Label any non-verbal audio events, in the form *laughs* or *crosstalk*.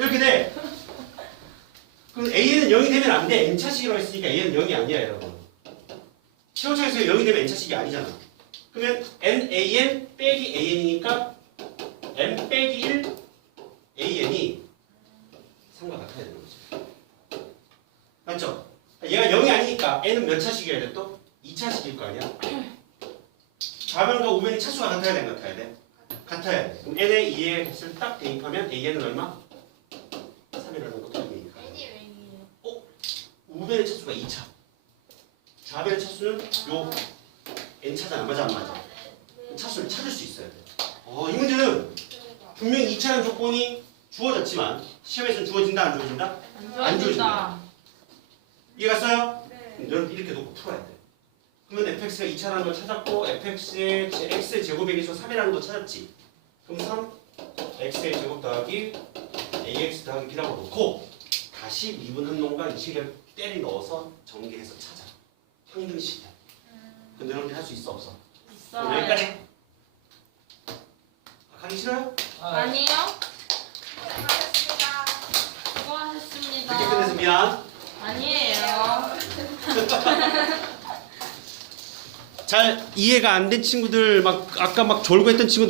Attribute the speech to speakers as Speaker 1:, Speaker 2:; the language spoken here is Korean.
Speaker 1: 이렇게 돼. 그럼 A는 0이 되면 안 돼. N차식이라고 했으니까 A는 0이 아니야, 여러분. 시험장에서 0이 되면 N차식이 아니잖아. 그러면 NAN 빼기 AN이니까 N 빼기 1 AN이 3과 같아야 되는 거지. 맞죠? 얘가 0이 아니니까 N은 몇 차식이어야 돼 또? 2차식일 거 아니야? 좌변과 우변이 차수가 같아야 돼, 안 같아야 돼? 같아야 돼. 그럼 N의 2의 값을 딱 대입하면 AN은 얼마? 3이라는 것도
Speaker 2: 왜 이래요?
Speaker 1: 우변의 차수가 2차. 좌변의 차수는 요 n차잖아. 맞아 안 맞아? 차수를 찾을 수 있어야 돼. 어, 이 문제는 분명히 2차라는 조건이 주어졌지만 시험에서는 주어진다 안 주어진다?
Speaker 3: 안
Speaker 1: 좋아진다. 이해 갔어요?
Speaker 2: 네.
Speaker 1: 여러분 이렇게 놓고 풀어야 돼. 그러면 fx가 2차라는 걸 찾았고 fx의 제- x의 제곱에 서 3이라는 거 찾았지. 그럼 3 x의 제곱 더하기 ax 더하기 b라고 놓고 다시 미분한 놈과 이식을 때리 넣어서 전개해서 찾아. 평등식. 근데 여러분들 할수 있어 없어? 그럼
Speaker 3: 있어요.
Speaker 1: 여기까지. 아, 가기 싫어요?
Speaker 3: 아니요.
Speaker 2: 수고하셨습니다.
Speaker 3: 수고하셨습니다.
Speaker 1: 늦게 끝내서 미안.
Speaker 3: 아니에요. *laughs*
Speaker 1: 잘 이해가 안 된 친구들 막 아까 막 졸고 했던 친구들